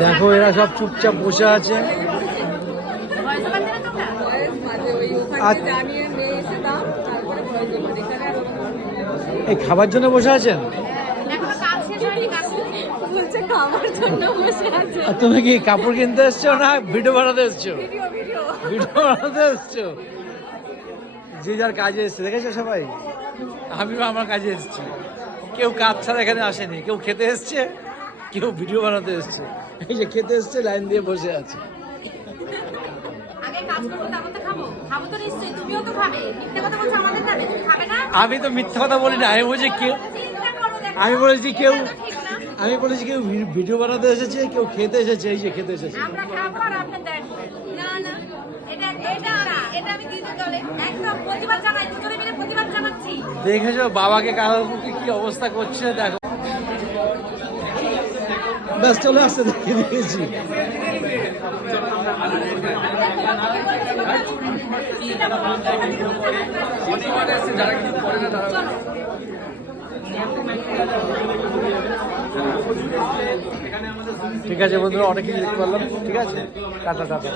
দেখো এরা সব চুপচাপ বসে আছে। এই খাবার জন্য বসে আছেন? তুমি কি কাপড় কিনতে এসছো না ভিডিও বানাতে এসছো? ভিডিও বানাতে এসছো। যে যার কাজে এসছে, দেখেছো সবাই? আমিও আমার কাজে এসেছি। কেউ কাজ ছাড়া এখানে আসেনি, কেউ খেতে এসছে, কেউ ভিডিও বানাতে এসছে। এই যে খেতে এসছে, লাইন দিয়ে বসে আছে। আমি তো মিথ্যা কথা বলি না, আমি বলছি কেউ, আমি বলেছি কেউ, আমি বলেছি কেউ ভিডিও বানাতে এসেছে, কেউ খেতে এসেছে। এই যে খেতে এসেছে। দেখেছো বাবাকে কাকাকে কি অবস্থা করছে, দেখো। ব্যাস চলে আসছে, দেখে দিয়েছি। ঠিক আছে বন্ধুরা, অনেক কিছু দেখতে পারলাম। ঠিক আছে, টাটা টাটা।